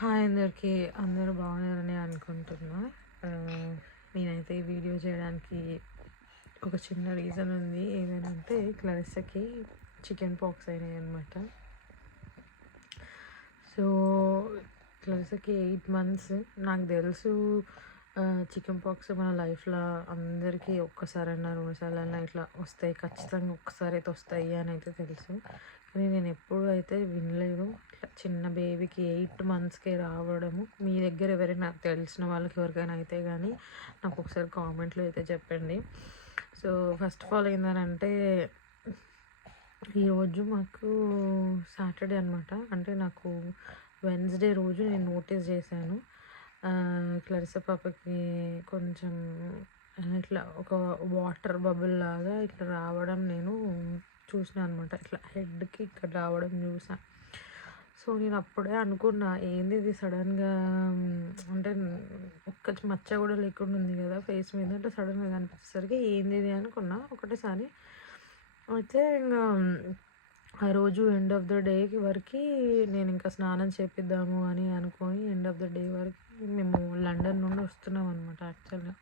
Hi అందరికీ. అందరూ బాగున్నారని అనుకుంటున్నా. నేనైతే ఈ వీడియో చేయడానికి ఒక చిన్న రీజన్ ఉంది. ఏదనంటే క్లారిస్సాకి చికెన్ పాక్స్ అయినాయి అనమాట. సో క్లారిస్సాకి 8 months. నాకు తెలుసు చికెన్ పాక్స్ మన లైఫ్లో అందరికీ ఒక్కసారన్నా 2 సార్లన్నా ఇట్లా వస్తాయి, ఖచ్చితంగా ఒక్కసారి అయితే వస్తాయి అని అయితే తెలుసు. కానీ నేను ఎప్పుడు అయితే వినలేదు ఇట్లా చిన్న బేబీకి 8 monthsకే రావడము. మీ దగ్గర ఎవరైనా తెలిసిన వాళ్ళకి ఎవరికైనా అయితే కానీ నాకు ఒకసారి కామెంట్లో అయితే చెప్పండి. సో ఫస్ట్ ఆఫ్ ఆల్ ఏంటంటే ఈరోజు మాకు సాటర్డే అనమాట. అంటే నాకు వెన్స్డే రోజు నేను నోటీస్ చేశాను క్లారిస్సా పాపకి కొంచెం ఇట్లా ఒక వాటర్ బబుల్ లాగా ఇట్లా రావడం నేను చూసిన అనమాట. ఇట్లా హెడ్కి ఇక్కడ రావడం చూసా. సో నేను అప్పుడే అనుకున్నా, ఏంది ఇది సడన్గా, అంటే ఒక్క మచ్చ కూడా లేకుండా ఉంది కదా ఫేస్ మీద, అంటే సడన్గా కనిపించేసరికి ఏంది ఇది అనుకున్నా ఒకటేసారి. అయితే ఇంకా ఆ రోజు ఎండ్ ఆఫ్ ద డేకి వరకు నేను ఇంకా స్నానం చేపిద్దాము అని అనుకొని ఎండ్ ఆఫ్ ద డే వరకు మేము లండన్ నుండి వస్తున్నాం అనమాట. యాక్చువల్గా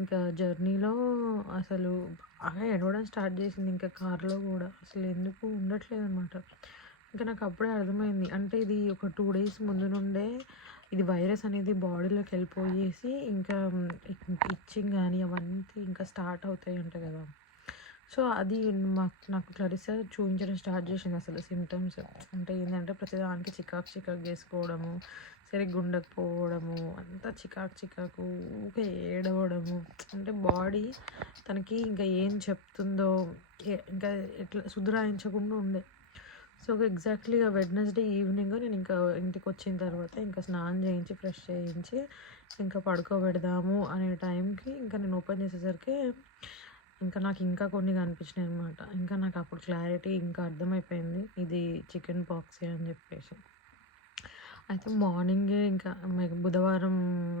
ఇంకా జర్నీలో అసలు బాగా ఎడవడం స్టార్ట్ చేసింది. ఇంకా కార్లో కూడా అసలు ఎందుకు ఉండట్లేదు అనమాట. ఇంకా నాకు అప్పుడే అర్థమైంది, అంటే ఇది ఒక 2 days ముందు నుండే ఇది వైరస్ అనేది బాడీలోకి వెళ్ళిపోయేసి ఇంకా ఇచ్చింగ్ కానీ అవన్నీ ఇంకా స్టార్ట్ అవుతాయి అంట కదా. సో అది నాకు క్లారిస్సా చూపించడం స్టార్ట్ చేసింది. అసలు సిమ్టమ్స్ అంటే ఏంటంటే ప్రతిదానికి చికాకు చేసుకోవడము, సరిగ్గా ఉండకపోవడము, అంతా చికాకు ఊకే ఏడవడము. అంటే బాడీ తనకి ఇంకా ఏం చెప్తుందో ఇంకా ఎట్లా సుధరాయించకుండా ఉండే. సో ఎగ్జాక్ట్లీగా వెడ్నెస్డే ఈవినింగ్ నేను ఇంకా ఇంటికి వచ్చిన తర్వాత ఇంకా స్నానం చేయించి ఫ్రెష్ చేయించి ఇంకా పడుకోబెడదాము అనే టైంకి ఇంకా నేను ఓపెన్ చేసేసరికి ఇంకా నాకు ఇంకా కొన్ని కనిపించినాయి అనమాట. ఇంకా నాకు అప్పుడు క్లారిటీ ఇంకా అర్థమైపోయింది ఇది చికెన్ పాక్సే అని చెప్పేసి. అయితే మార్నింగే ఇంకా బుధవారం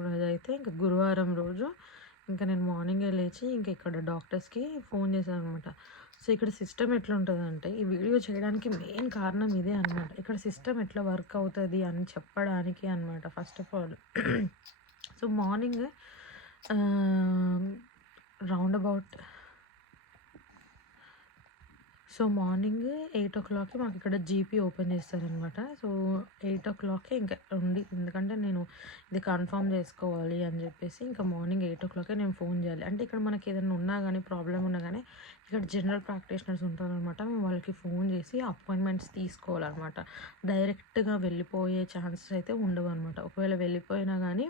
రోజు అయితే ఇంకా గురువారం రోజు ఇంకా నేను మార్నింగే లేచి ఇంకా ఇక్కడ డాక్టర్స్కి ఫోన్ చేశాను అనమాట. సో ఇక్కడ సిస్టమ్ ఎట్లా ఉంటుందంటే, ఈ వీడియో చేయడానికి మెయిన్ కారణం ఇదే అనమాట. ఇక్కడ సిస్టమ్ ఎట్లా వర్క్ అవుతుంది అని చెప్పడానికి అనమాట first of all. So morning round about morning 8 o'clockకి మాకు ఇక్కడ జీపీ ఓపెన్ చేస్తారనమాట. సో 8 o'clockకే ఇంకా ఉండి, ఎందుకంటే నేను ఇది కన్ఫర్మ్ చేసుకోవాలి అని చెప్పేసి ఇంకా మార్నింగ్ 8 o'clockకే నేను ఫోన్ చేయాలి. అంటే ఇక్కడ మనకి ఏదైనా ఉన్నా కానీ ప్రాబ్లం ఉన్నా కానీ ఇక్కడ జనరల్ ప్రాక్టీషనర్స్ ఉంటారనమాట. మేము వాళ్ళకి ఫోన్ చేసి అపాయింట్మెంట్స్ తీసుకోవాలన్నమాట. డైరెక్ట్గా వెళ్ళిపోయే ఛాన్సెస్ అయితే ఉండవు అనమాట. ఒకవేళ వెళ్ళిపోయినా కానీ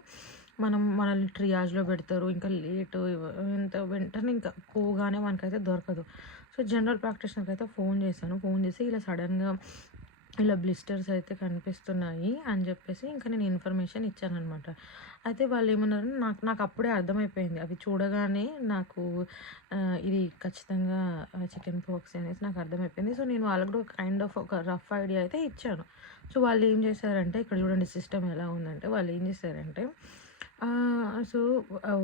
మనల్ని ట్రియాజ్లో పెడతారు. ఇంకా లేటు వెంటనే ఇంకా పోగానే మనకైతే దొరకదు. సో జనరల్ ప్రాక్టీషనర్కి అయితే ఫోన్ చేశాను. ఫోన్ చేసి ఇలా సడన్గా ఇలా బ్లిస్టర్స్ అయితే కనిపిస్తున్నాయి అని చెప్పేసి ఇంకా నేను ఇన్ఫర్మేషన్ ఇచ్చానమాట. అయితే వాళ్ళు ఏమన్నారు, నాకు అప్పుడే అర్థమైపోయింది. అవి చూడగానే నాకు ఇది ఖచ్చితంగా చికెన్ పాక్స్ అనేసి నాకు అర్థమైపోయింది. సో నేను వాళ్ళకి కూడా కైండ్ ఆఫ్ ఒక రఫ్ ఐడియా అయితే ఇచ్చాను. సో వాళ్ళు ఏం చేశారంటే, ఇక్కడ చూడండి సిస్టమ్ ఎలా ఉందంటే, వాళ్ళు ఏం చేశారంటే సో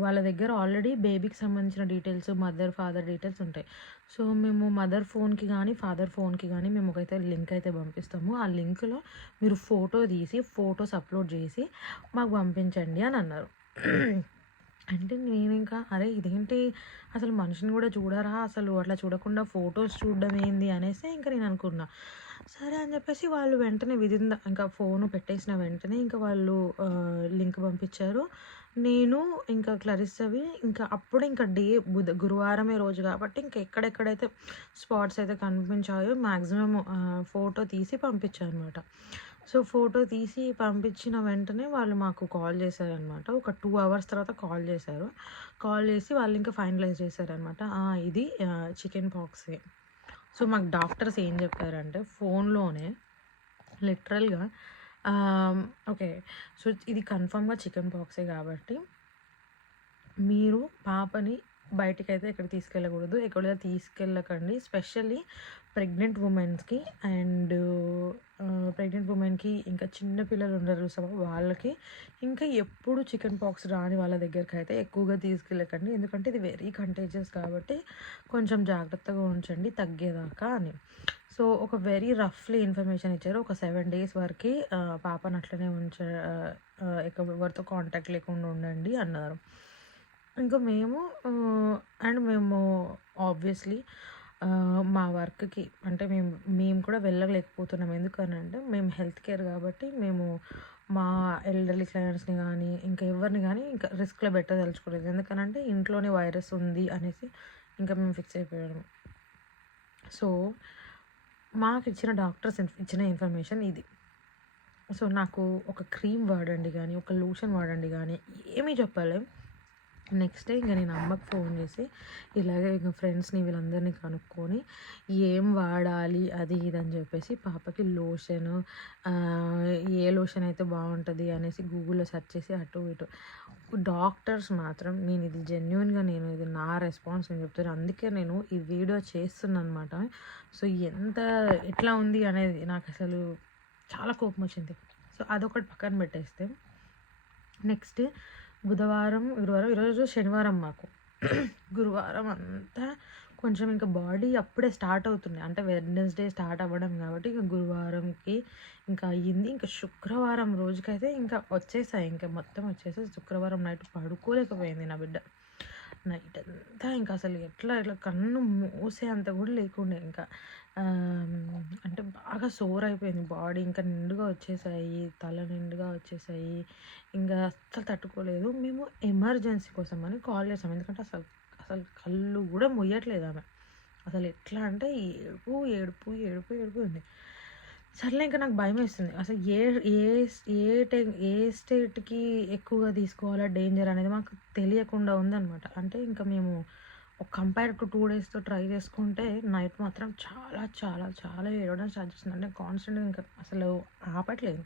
వాళ్ళ దగ్గర ఆల్రెడీ బేబీకి సంబంధించిన డీటెయిల్స్, మదర్ ఫాదర్ డీటెయిల్స్ ఉంటాయి. సో మేము మదర్ ఫోన్కి కానీ ఫాదర్ ఫోన్కి కానీ మేము ఒకైతే లింక్ అయితే పంపిస్తాము. ఆ లింక్లో మీరు ఫోటో తీసి ఫొటోస్ అప్లోడ్ చేసి మాకు పంపించండి అని అన్నారు. అంటే నేను ఇంకా అరే ఇదేంటి, అసలు మనిషిని కూడా చూడరా, అసలు అట్లా చూడకుండా ఫొటోస్ చూడడం ఏంది అనేసి ఇంకా నేను అనుకున్నా. సరే అని చెప్పేసి వాళ్ళు వెంటనే ఇంకా ఫోన్ పెట్టేసిన వెంటనే ఇంకా వాళ్ళు లింక్ పంపించారు. నేను ఇంకా క్లారిస్సావి ఇంకా అప్పుడే ఇంకా గురువారమే రోజు కాబట్టి ఇంకా ఎక్కడెక్కడైతే స్పాట్స్ అయితే కనిపించాయో మ్యాక్సిమం ఫోటో తీసి పంపించాను అనమాట. సో ఫోటో తీసి పంపించిన వెంటనే వాళ్ళు మాకు కాల్ చేశారనమాట. ఒక 2 hours తర్వాత కాల్ చేశారు. కాల్ చేసి వాళ్ళు ఇంకా ఫైనలైజ్ చేశారనమాట, ఇది చికెన్ పాక్సే. సో మాకు డాక్టర్స్ ఏం చెప్పారంటే ఫోన్లోనే లిటరల్గా ఓకే, సో ఇది కన్ఫామ్గా చికెన్ పాక్సే కాబట్టి మీరు పాపని బయటికైతే ఎక్కడ తీసుకెళ్ళకూడదు, ఎక్కడ తీసుకెళ్ళకండి. స్పెషల్లీ ప్రెగ్నెంట్ ఉమెన్స్కి అండ్ ప్రెగ్నెంట్ ఉమెన్కి ఇంకా చిన్న పిల్లలు ఉండరు వాళ్ళకి, ఇంకా ఎప్పుడు చికెన్ పాక్స్ రాని వాళ్ళ దగ్గరికి అయితే ఎక్కువగా తీసుకెళ్ళకండి. ఎందుకంటే ఇది వెరీ కంటేజియస్ కాబట్టి కొంచెం జాగ్రత్తగా ఉంచండి తగ్గేదాకా అని. సో, ఒక వెరీ రఫ్‌లీ ఇన్ఫర్మేషన్ ఇచ్చారు. ఒక 7 డేస్ వరకి పాపని అట్లనే ఎవరితో కాంటాక్ట్ లేకుండా ఉండండి అన్నారు. ఇంకా మేము మేము ఆబ్వియస్లీ మా వర్క్‌కి అంటే మేము కూడా వెళ్ళలేకపోతున్నాం. ఎందుకనంటే మేము హెల్త్ కేర్ కాబట్టి మేము మా ఎల్డర్లీ క్లయింట్స్‌ని గానీ, ఇంకా ఎవరిని గానీ ఇంకా రిస్క్‌లో పెట్టదలుచుకోలేదు. ఎందుకనంటే ఇంట్లోనే వైరస్ ఉంది అనేసి ఇంకా మేము ఫిక్స్ అయిపోయాము. సో, మాకిచ్చిన డాక్టర్స్ ఇచ్చిన ఇన్ఫర్మేషన్ ఇది. సో, నాకు ఒక క్రీమ్ వాడండి గానీ, ఒక లోషన్ వాడండి గానీ ఏమీ చెప్పలే. నెక్స్ట్ డే ఇంక నేను అమ్మకి ఫోన్ చేసి ఇలాగే ఇంక ఫ్రెండ్స్‌ని వీళ్ళందరినీ కనుక్కొని ఏం వాడాలి అది ఇది అని చెప్పేసి పాపకి లోషను ఏ లోషన్ అయితే బాగుంటుంది అనేసి గూగుల్‌లో సెర్చ్ చేసి అటు ఇటు డాక్టర్స్ మాత్రం నేను ఇది జెన్యూన్‌గా ఇది నా రెస్పాన్స్ నేను చెప్తాను. అందుకే నేను ఈ వీడియో చేస్తున్నాను అనమాట. సో, ఎట్లా ఉంది అనేది నాకు అసలు చాలా కోపం వచ్చింది. సో, అదొకటి పక్కన పెట్టేస్తే నెక్స్ట్ బుధవారం, గురువారం, ఈరోజు శనివారం మాకు. గురువారం అంతా కొంచెం ఇంకా బాడీ అప్పుడే స్టార్ట్ అవుతున్నాయి. అంటే వెడ్నెస్డే స్టార్ట్ అవ్వడం కాబట్టి ఇంక గురువారంకి ఇంకా అయ్యింది. ఇంకా శుక్రవారం రోజుకైతే ఇంకా వచ్చేసాయి. ఇంకా మొత్తం వచ్చేసాయి. శుక్రవారం నైట్ పడుకోలేకపోయింది నా బిడ్డ. నైట్ అంతా ఇంకా అసలు ఇట్లా కన్ను మూసే అంత కూడా లేకుండే ఇంకా. అంటే బాగా సోర్ అయిపోయింది బాడీ. ఇంకా నిండుగా వచ్చేసాయి, తల నిండుగా వచ్చేసాయి. ఇంకా అస్సలు తట్టుకోలేదు. మేము ఎమర్జెన్సీ కోసం అని కాల్ చేసాం. ఎందుకంటే అసలు అసలు కళ్ళు కూడా మొయ్యట్లేదు ఆమె. అసలు ఎట్లా అంటే ఏడుపు ఏడుపు ఏడుపు ఏడుపు ఉంది. సర్లే ఇంకా నాకు భయమేస్తుంది. అసలు ఏ ఏ ఏ స్టేట్‌కి ఎక్కువగా తీసుకోవాలా డేంజర్ అనేది మాకు తెలియకుండా ఉందనమాట. అంటే ఇంకా మేము కంపేర్ టు 2 డేస్‌తో ట్రై చేసుకుంటే నైట్ మాత్రం చాలా చాలా చాలా ఏడవడం స్టార్ట్ చేసింది. అంటే కాన్స్టెంట్‌గా ఇంకా అసలు ఆపట్లేదు.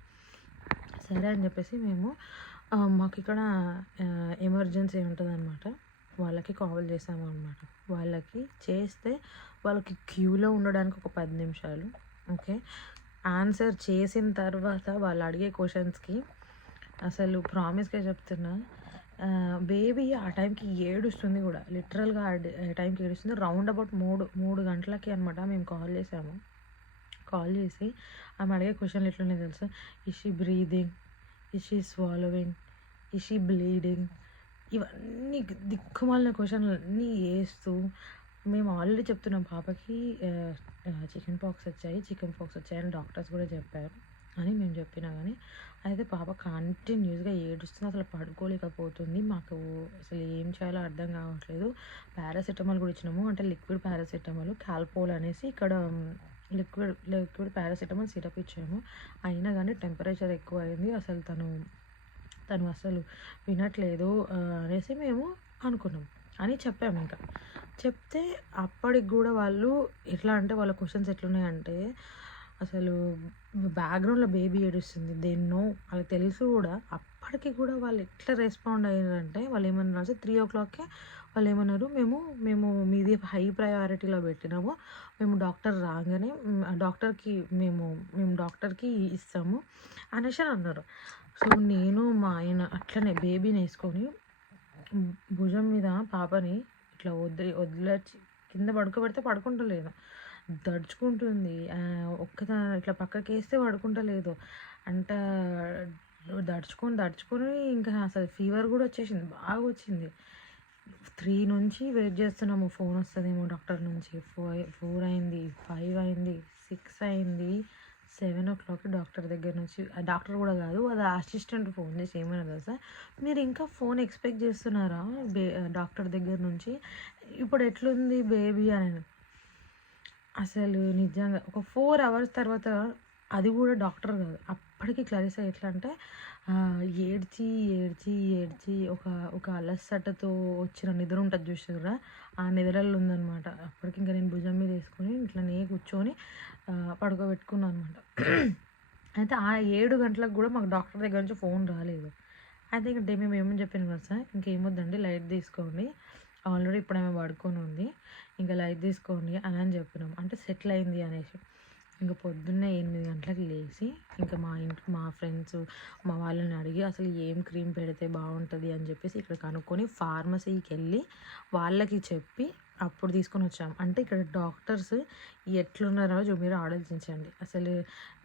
సరే అని చెప్పేసి మేము మాకిక్కడ ఎమర్జెన్సీ ఉంటదనమాట. వాళ్ళకి కాల్ చేసాము అనమాట. వాళ్ళకి చేస్తే వాళ్ళకి క్యూలో ఉండడానికి ఒక 10 నిమిషాలు. ఓకే. ఆన్సర్ చేసిన తర్వాత వాళ్ళు అడిగే క్వెషన్స్‌కి అసలు ప్రామిస్‌గా చెప్తున్నా బేబీ ఆ టైంకి ఏడుస్తుంది కూడా. లిటరల్‌గా ఆ టైంకి ఏడుస్తుంది. రౌండ్ అబౌట్ 3 గంటలకి అనమాట మేము కాల్ చేసాము. కాల్ చేసి ఆమె అడిగే క్వెషన్లు ఎట్లున్నాయో తెలుసా? Is she breathing? Is she swallowing? Is she bleeding? ఇవన్నీ దిక్కుమాలిన క్వెషన్లన్నీ వేస్తూ మేము ఆల్రెడీ చెప్తున్నాం పాపకి చికెన్ పాక్స్ వచ్చాయని డాక్టర్స్ కూడా చెప్పారు అని మేము చెప్పినా కానీ అయితే పాప కంటిన్యూస్గా ఏడుస్తుంది. అసలు పడుకోలేకపోతుంది. మాకు అసలు ఏం చేయాలో అర్థం కావట్లేదు. పారాసిటమాల్ కూడా ఇచ్చినాము. అంటే లిక్విడ్ పారాసిటమాల్, కాల్పోల్ అనేసి ఇక్కడ లిక్విడ్ పారాసిటమాల్ సిరప్ ఇచ్చాము. అయినా కానీ టెంపరేచర్ ఎక్కువ అయింది. అసలు తను అసలు వినట్లేదు అనేసి మేము అనుకున్నాం అని చెప్పాము. ఇంకా చెప్తే అప్పటికి కూడా వాళ్ళు ఎట్లా అంటే వాళ్ళ క్వశ్చన్స్ ఎట్లున్నాయంటే అసలు బ్యాక్గ్రౌండ్లో బేబీ ఏడుస్తుంది దేన్నో వాళ్ళకి తెలుసు కూడా. అప్పటికి కూడా వాళ్ళు ఎట్లా రెస్పాండ్ అయ్యారంటే వాళ్ళు ఏమన్నారు 3 o'clockకే వాళ్ళు ఏమన్నారు, మేము మీది హై ప్రయారిటీలో పెట్టినాము, మేము డాక్టర్ రాగానే మేము డాక్టర్కి ఇస్తాము అనేసి అన్నారు. సో, నేను మా ఆయన అట్లనే బేబీని వేసుకొని భుజం మీద పాపని ఇట్లా వదిలేసి కింద పడుకోబెడితే పడుకుంటలేదు, దడుచుకుంటుంది. ఇట్లా పక్కకేస్తే పడుకుంటలేదు. అంట దడుచుకొని ఇంకా అసలు ఫీవర్ కూడా వచ్చేసింది, బాగా వచ్చింది. 3 నుంచి వెయిట్ చేస్తున్నాము, ఫోన్ వస్తుందేమో డాక్టర్ నుంచి. 4 అయింది, 5 అయింది, 6 అయింది, 7 o'clock డాక్టర్ దగ్గర నుంచి, డాక్టర్ కూడా కాదు అది అసిస్టెంట్ ఫోన్ చేసి ఏమైనా తెలుసా, మీరు ఇంకా ఫోన్ ఎక్స్పెక్ట్ చేస్తున్నారా డాక్టర్ దగ్గర నుంచి, ఇప్పుడు ఎట్లుంది బేబీ అని. అసలు నిజంగా ఒక 4 hours తర్వాత అది కూడా డాక్టర్ కాదు, అప్పటికి క్లారిఫై ఎట్లా అంటే ఏడ్చి ఏడ్చి ఏడ్చి ఒక అలసటతో వచ్చిన నిద్ర ఉంటుంది చూసారా, ఆ నిద్రలో ఉందనమాట. అప్పటికి ఇంకా నేను భుజం మీద వేసుకొని ఇట్లనే కూర్చొని పడుకోబెట్టుకున్నాను అనమాట. అయితే ఆ 7 గంటలకు కూడా మాకు డాక్టర్ దగ్గర నుంచి ఫోన్ రాలేదు. అయితే ఇంక మేము ఏమని చెప్పాను కదా సార్, ఇంకేమొద్దండి లైట్ తీసుకోండి, ఆల్రెడీ ఇప్పుడు ఆమె పడుకొని ఉంది, ఇంకా లైట్ తీసుకోండి అని చెప్పినాం. అంటే సెటిల్ అయింది అనేసి. ఇంకా పొద్దున్నే 8 గంటలకు లేచి ఇంకా మా ఫ్రెండ్స్ మా వాళ్ళని అడిగి అసలు ఏం క్రీమ్ పెడితే బాగుంటుంది అని చెప్పేసి ఇక్కడ కనుక్కొని ఫార్మసీకి వెళ్ళి వాళ్ళకి చెప్పి అప్పుడు తీసుకొనొచ్చాం. అంటే ఇక్కడ డాక్టర్స్ ఎట్లున్నారో మీరు ఆలోచించండి. అసలు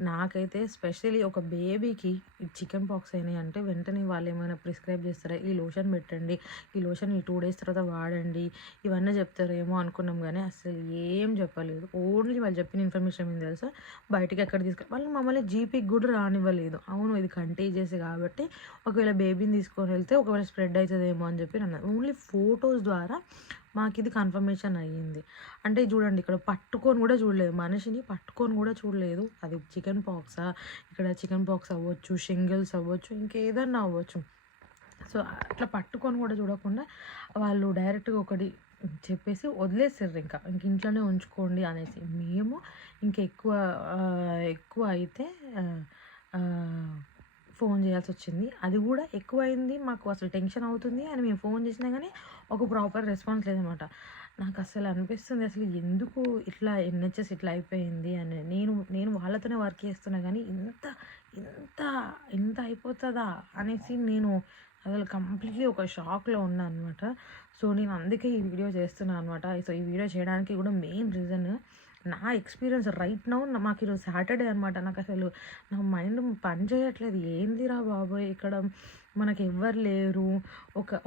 నాకైతే స్పెషల్లీ ఒక బేబీకి చికెన్ పాక్స్ అయినాయంటే వెంటనే వాళ్ళేమైనా ప్రిస్క్రైబ్ చేస్తారా? ఈ లోషన్ పెట్టండి, ఈ లోషన్ ఈ 2 డేస్ తర్వాత వాడండి, ఇవన్నీ చెప్తారేమో అనుకున్నాం గానీ అసలు ఏం చెప్పలేదు. ఓన్లీ వాళ్ళు చెప్పిన ఇన్ఫర్మేషన్ ఏం తెలుసా? బయటికి ఎక్కడ వాళ్ళు మమ్మల్ని జీపీకి కూడా రానివ్వలేదు. అవును ఇది కంటేజియస్ కాబట్టి ఒకవేళ బేబీని తీసుకొని వెళ్తే ఒకవేళ స్ప్రెడ్ అవుతుందేమో అని చెప్పి అన్నారు. ఓన్లీ ఫోటోస్ ద్వారా మాకిది కన్ఫర్మేషన్ అయ్యింది. అంటే చూడండి ఇక్కడ పట్టుకొని కూడా చూడలేదు. మనిషిని పట్టుకొని కూడా చూడలేదు. అది చికెన్ పాక్సా? ఇక్కడ చికెన్ పాక్స్ అవ్వచ్చు, షింగిల్స్ అవ్వచ్చు, ఇంకేదన్నా అవ్వచ్చు. సో అట్లా పట్టుకొని కూడా చూడకుండా వాళ్ళు డైరెక్ట్‌గా ఒకటి చెప్పేసి వదిలేసారు ఇంక ఇంట్లోనే ఉంచుకోండి అనేసి. మేము ఇంకెక్కువ ఎక్కువ అయితే ఫోన్ చేయాల్సొచ్చింది. అది కూడా ఎక్కువైంది. మాకు అసలు టెన్షన్ అవుతుంది అని మేము ఫోన్ చేసినా కానీ ఒక ప్రాపర్ రెస్పాన్స్ లేదనమాట. నాకసలు అనిపిస్తుంది అసలు ఎందుకు ఇట్లా ఎన్‌హెచ్‌ఎస్ ఇట్లా అయిపోయింది అని. నేను వాళ్ళతోనే వర్క్ చేస్తున్నా కానీ ఇంత ఇంత ఇంత అయిపోతదా అనేసి నేను అసలు కంప్లీట్‌లీ ఒక షాక్‌లో ఉన్నా అనమాట. సో నేను అందుకే ఈ వీడియో చేస్తున్నా అనమాట. సో ఈ వీడియో చేయడానికి కూడా మెయిన్ రీజన్ నా ఎక్స్‌పీరియన్స్ రైట్ నౌ మాకు ఈరోజు సాటర్‌డే అనమాట. నాకసలు నా మైండ్ పని చేయట్లేదు. ఏందిరా బాబోయ్! ఇక్కడ మనకెవ్వరు లేరు.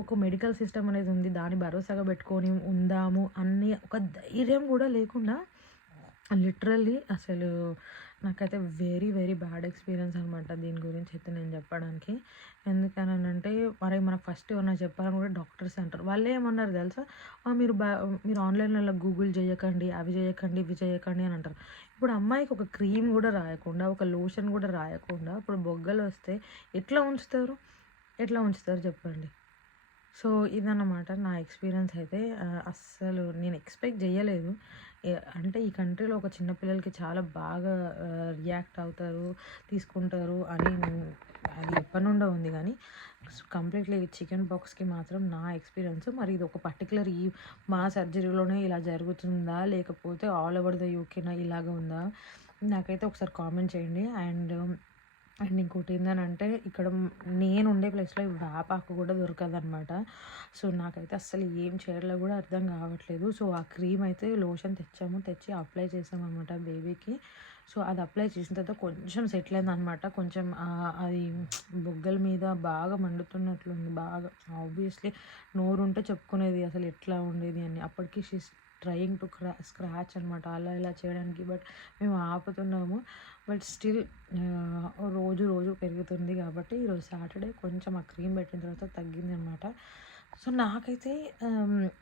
ఒక మెడికల్ సిస్టమ్ అనేది ఉంది. దాన్ని భరోసాగా పెట్టుకొని ఉందాము అనే ఒక ధైర్యం కూడా లేకుండా లిటరల్లీ అసలు నాకైతే వెరీ వెరీ బ్యాడ్ ఎక్స్పీరియన్స్ అనమాట దీని గురించి అయితే నేను చెప్పడానికి. ఎందుకనంటే మరి మనకు ఫస్ట్ ఏమన్నా చెప్పాలని కూడా డాక్టర్స్ అంటారు. వాళ్ళు ఏమన్నారు తెలుసా? మీరు ఆన్‌లైన్‌లో గూగుల్ చేయకండి, అవి చేయకండి, ఇవి చేయకండి అని అంటారు. ఇప్పుడు అమ్మాయికి ఒక క్రీమ్ కూడా రాయకుండా, ఒక లోషన్ కూడా రాయకుండా ఇప్పుడు బొగ్గలు వస్తే ఎట్లా ఉంచుతారు? ఎట్లా ఉంచుతారు చెప్పండి? సో ఇదన్నమాట నా ఎక్స్పీరియన్స్ అయితే. అస్సలు నేను ఎక్స్పెక్ట్ చేయలేదు. అంటే ఈ కంట్రీలో ఒక చిన్న పిల్లలకి చాలా బాగా రియాక్ట్ అవుతారు, తీసుకుంటారు అని అది ఎప్పటినుండో ఉంది కానీ కంప్లీట్లీ చికెన్ పాక్స్‌కి మాత్రం నా ఎక్స్పీరియన్స్. మరి ఇది ఒక పర్టిక్యులర్ మా సర్జరీలోనే ఇలా జరుగుతుందా? లేకపోతే ఆల్ ఓవర్ ద యూకేనా ఇలాగ ఉందా? నాకైతే ఒకసారి కామెంట్ చేయండి. అండ్ ఇంకోటి ఏందనంటే ఇక్కడ నేను ఉండే ప్లేస్‌లో వేపాకు కూడా దొరకదనమాట. సో నాకైతే అస్సలు ఏం చేయాలో కూడా అర్థం కావట్లేదు. సో ఆ క్రీమ్ అయితే లోషన్ తెచ్చి అప్లై చేసామనమాట బేబీకి. సో అది అప్లై చేసిన తర్వాత కొంచెం సెటిల్ అయిందనమాట. కొంచెం అది బుగ్గల మీద బాగా మండుతున్నట్లుంది. బాగా ఆబ్వియస్లీ నోరుంటే చెప్పుకునేది అసలు ఎట్లా ఉండేది అని. అప్పటికి షీస్ ట్రయింగ్ టు స్క్రాచ్ అనమాట అలా ఇలా చేయడానికి. బట్ మేము ఆపుతున్నాము. బట్ స్టిల్ రోజు పెరుగుతుంది కాబట్టి ఈరోజు సాటర్డే కొంచెం ఆ క్రీమ్ పెట్టిన తర్వాత తగ్గిందనమాట. సో నాకైతే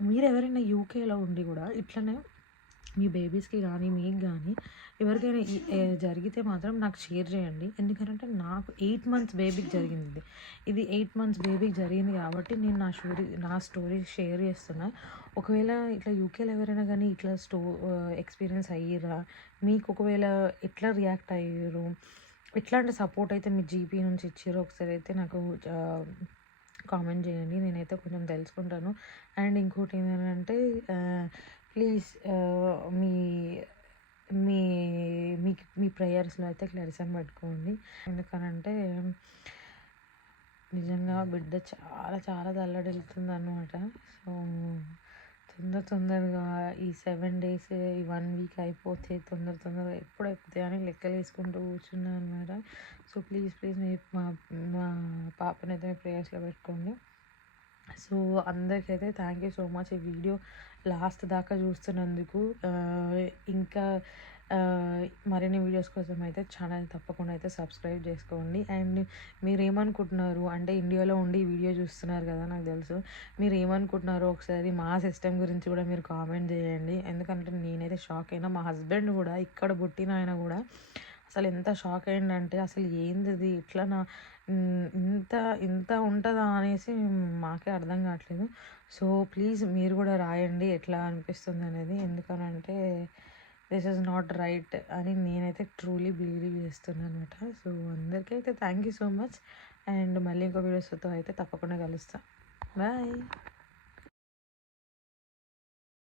మీరు ఎవరైనా యూకేలో ఉండి కూడా ఇట్లనే మీ బేబీస్‌కి కానీ, మీకు కానీ ఎవరికైనా జరిగితే మాత్రం నాకు షేర్ చేయండి. ఎందుకంటే నాకు 8 మంత్స్ బేబీకి జరిగింది. ఇది 8 మంత్స్ బేబీకి జరిగింది కాబట్టి నేను నా స్టోరీ షేర్ చేస్తున్నా. ఒకవేళ ఇట్లా యూకేలో ఎవరైనా కానీ ఇట్లా ఎక్స్పీరియన్స్ అయ్యిర్రా? మీకు ఒకవేళ ఎట్లా రియాక్ట్ అయ్యిర్రు? ఎట్లాంటి సపోర్ట్ అయితే మీ జీపీ నుంచి ఇచ్చిర్రో ఒకసారి అయితే నాకు కామెంట్ చేయండి. నేనైతే కొంచెం తెలుసుకుంటాను. అండ్ ఇంకోటి ఏంటంటే ప్లీజ్ మీ మీ మీకు మీ ప్రేయర్స్‌లో అయితే క్లెరిసన్ పెట్టుకోండి. ఎందుకనంటే నిజంగా బిడ్డ చాలా తల్లడిల్లుతుందనమాట. సో తొందరగా ఈ 7 డేస్, ఈ 1 వీక్ అయిపోతే తొందరగా ఎప్పుడైపోతాయి అని లెక్కలేసుకుంటూ కూర్చున్నా అనమాట. సో ప్లీజ్ మీ మా పాపనైతే మీ ప్రేయర్స్‌లో పెట్టుకోండి. సో అందరికైతే థ్యాంక్ యూ సో మచ్ ఈ వీడియో లాస్ట్ దాకా చూస్తున్నందుకు. ఇంకా మరిన్ని వీడియోస్ కోసం అయితే ఛానల్ తప్పకుండా అయితే సబ్స్క్రైబ్ చేసుకోండి. అండ్ మీరు ఏమనుకుంటున్నారు అంటే ఇండియాలో ఉండి ఈ వీడియో చూస్తున్నారు కదా నాకు తెలుసు. మీరు ఏమనుకుంటున్నారో ఒకసారి మా సిస్టమ్ గురించి కూడా మీరు కామెంట్ చేయండి. ఎందుకంటే నేనైతే షాక్ అయినా. మా హస్బెండ్ కూడా ఇక్కడ పుట్టిన ఆయన కూడా అసలు ఎంత షాక్ అయిందంటే అసలు ఏందిది ఇట్లా ఇంత ఉంటుందా అనేసి మాకే అర్థం కావట్లేదు. సో ప్లీజ్ మీరు కూడా రాయండి ఎట్లా అనిపిస్తుంది అనేది. ఎందుకనంటే దిస్ ఈజ్ నాట్ రైట్ అని నేనైతే ట్రూలీ బిలీవ్ చేస్తున్నాను అనమాట. సో అందరికీ అయితే thank you so much. And మళ్ళీ ఇంకో వీడియోస్తో అయితే తప్పకుండా కలుస్తాను. బాయ్.